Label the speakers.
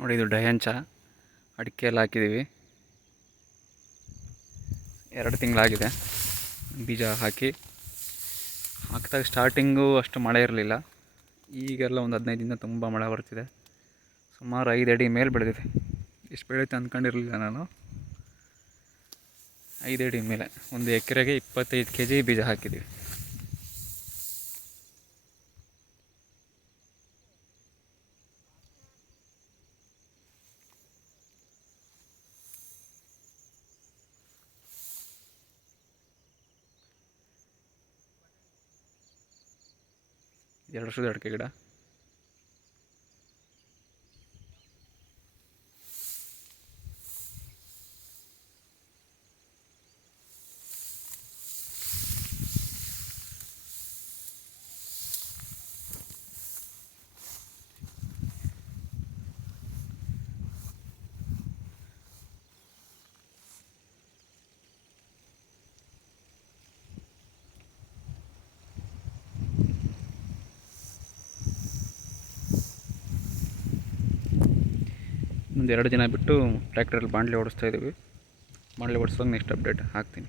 Speaker 1: ನೋಡಿ, ಇದು ಡಯಂಚ ಅಡಿಕೆ ಎಲ್ಲ ಹಾಕಿದ್ದೀವಿ. ಎರಡು ತಿಂಗಳಾಗಿದೆ. ಬೀಜ ಹಾಕಿ. ಹಾಕಿದಾಗ ಸ್ಟಾರ್ಟಿಂಗು ಅಷ್ಟು ಮಳೆ ಇರಲಿಲ್ಲ. ಈಗೆಲ್ಲ ಒಂದು ಹದಿನೈದು ದಿನ ತುಂಬ ಮಳೆ ಬರ್ತಿದೆ. ಸುಮಾರು ಐದು ಅಡಿ ಮೇಲೆ ಬೆಳೆದಿದೆ. ಇಷ್ಟು ಬೆಳೆಯುತ್ತೆ ಅಂದ್ಕೊಂಡಿರಲಿಲ್ಲ ನಾನು. ಐದು ಅಡಿ ಮೇಲೆ. ಒಂದು ಎಕರೆಗೆ ಇಪ್ಪತ್ತೈದು ಕೆ ಜಿ ಬೀಜ ಹಾಕಿದ್ದೀವಿ. ಎರಡು ವರ್ಷದ ಅಡಿಕೆ ಗಿಡ ಒಂದು ಎರಡು ದಿನ ಬಿಟ್ಟು ಟ್ರ್ಯಾಕ್ಟ್ರಲ್ಲಿ ಬಾಣಲೆ ಓಡಿಸ್ತಾ ಇದ್ದೀವಿ. ಬಾಣಲೆ ಓಡಿಸುವಾಗ ನೆಕ್ಸ್ಟ್ ಅಪ್ಡೇಟ್ ಹಾಕ್ತೀನಿ.